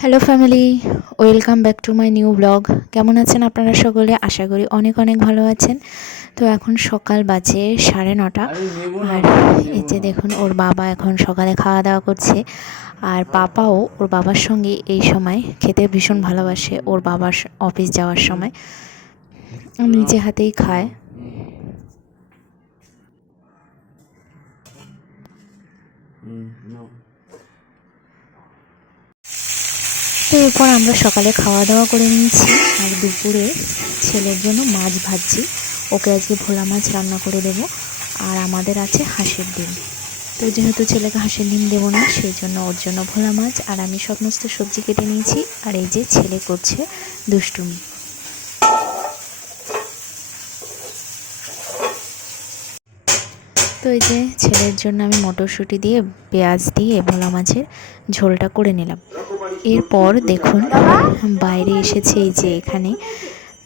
Hello family welcome back to my new blog কেমন আছেন আপনারা সকলে? আশা করি অনেক অনেক ভালো আছেন। তো এখন সকাল বাজে সাড়ে নটা। আর এই যে দেখুন ওর বাবা এখন সকালে খাওয়া দাওয়া করছে। আর পাপাও ওর বাবার সঙ্গে এই সময় খেতে ভীষণ ভালোবাসে ওর বাবার অফিস যাওয়ার সময়। নিজে হাতেই খায়। তো এরপর আমরা সকালে খাওয়া দাওয়া করে নিয়েছি। আর দুপুরে ছেলের জন্য মাছ ভাজছি। ওকে আজকে ভোলা মাছ রান্না করে দেব। আর আমাদের আছে হাঁসের ডিম। তো যেহেতু ছেলেকে হাঁসের ডিম দেবো না, সেই জন্য ওর জন্য ভোলা মাছ। আর আমি সমস্ত সবজি কেটে নিয়েছি। আর এই যে ছেলে করছে দুষ্টুমি। তো এই যে ছেলের জন্য আমি মটরশুঁটি দিয়ে পেঁয়াজ দিয়ে ভোলা মাছের ঝোলটা করে নিলাম। এরপর দেখুন বাইরে এসেছে এই যে এখানে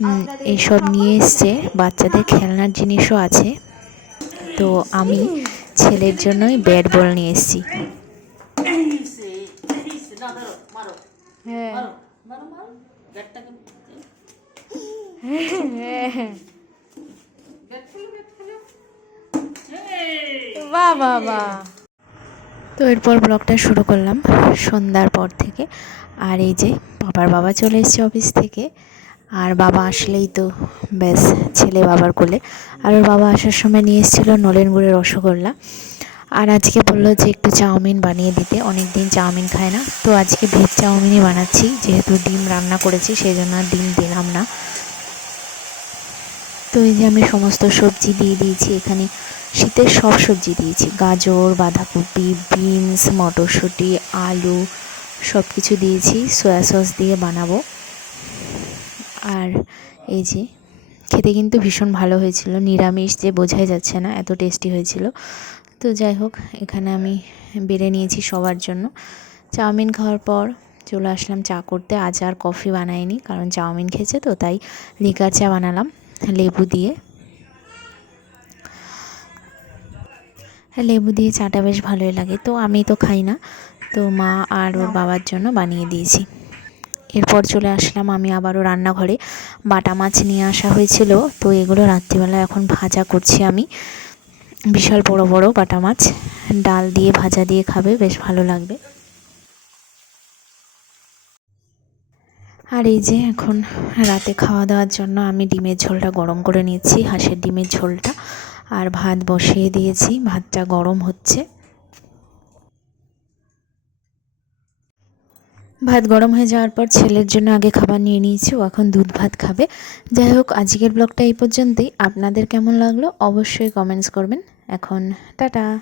উম, এইসব নিয়ে এসছে বাচ্চাদের খেলনার জিনিসও আছে। তো আমি ছেলের জন্যই ব্যাট বল নিয়ে এসেছি। হ্যাঁ। বাহ বাহ বাহ। তো এরপর ব্লগটা শুরু করলাম সন্ধ্যার পর থেকে। আর এই যে বাবার বাবা চলে এসেছে অফিস থেকে, আর বাবা আসলেই তো ব্যাস ছেলে বাবার কোলে। আর ওর বাবা আসার সময় নিয়ে এসেছিল নলেন গুড়ের রসগোল্লা। আর আজকে বলল যে একটু চাউমিন বানিয়ে দিতে অনেক দিন চাউমিন খায় না। তো আজকে ভেজ চাউমিনই বানাচ্ছি, যেহেতু ডিম রান্না করেছি সেই জন্য আর ডিম দিলাম না। তো এই যে আমি সমস্ত সবজি দিয়ে দিয়েছি, এখানে শীতের সব সবজি দিয়েছি। গাজর, বাঁধাকপি, বিনস, মটরশুঁটি, আলু সব কিছু দিয়েছি। সয়া সস দিয়ে বানাবো। আর এই যে, খেতে কিন্তু ভীষণ ভালো হয়েছিল। নিরামিষ যে বোঝাই যাচ্ছে না, এত টেস্টি হয়েছিল। তো যাই হোক, এখানে আমি বেড়ে নিয়েছি সবার জন্য। চাউমিন খাওয়ার পর চলে আসলাম চা করতে। আজ আর কফি বানাইনি, কারণ চাউমিন খেয়েছে তো, তাই লিকার চা বানালাম, লেবু দিয়ে। লেবু দিয়ে চাটা বেশ ভালোই লাগে। তো আমি তো খাই না। তো মা আর ওর বাবার জন্য বানিয়ে দিয়েছি। এরপর চলে আসলাম আমি আবারও রান্নাঘরে। বাটা মাছ নিয়ে আসা হয়েছিল। তো এগুলো রাত্রিবেলা এখন ভাজা করছি আমি। বিশাল বড় বড় বাটা মাছ। ডাল দিয়ে ভাজা দিয়ে খাবে বেশ ভালো লাগবে। আর এই যে এখন রাতে খাওয়া দাওয়ার জন্য আমি ডিমের ঝোলটা গরম করে নিয়েছি হাঁসের ডিমের ঝোলটা। আর ভাত বসিয়ে দিয়েছি, ভাতটা গরম হচ্ছে। ভাত গরম হয়ে যাওয়ার পর ছেলের জন্য আগে খাবার নিয়ে নিয়েছি, ও এখন দুধ ভাত খাবে। যাই হোক, আজকের ব্লগটা এই পর্যন্তই। আপনাদের কেমন লাগল অবশ্যই কমেন্টস করবেন। এখন টাটা।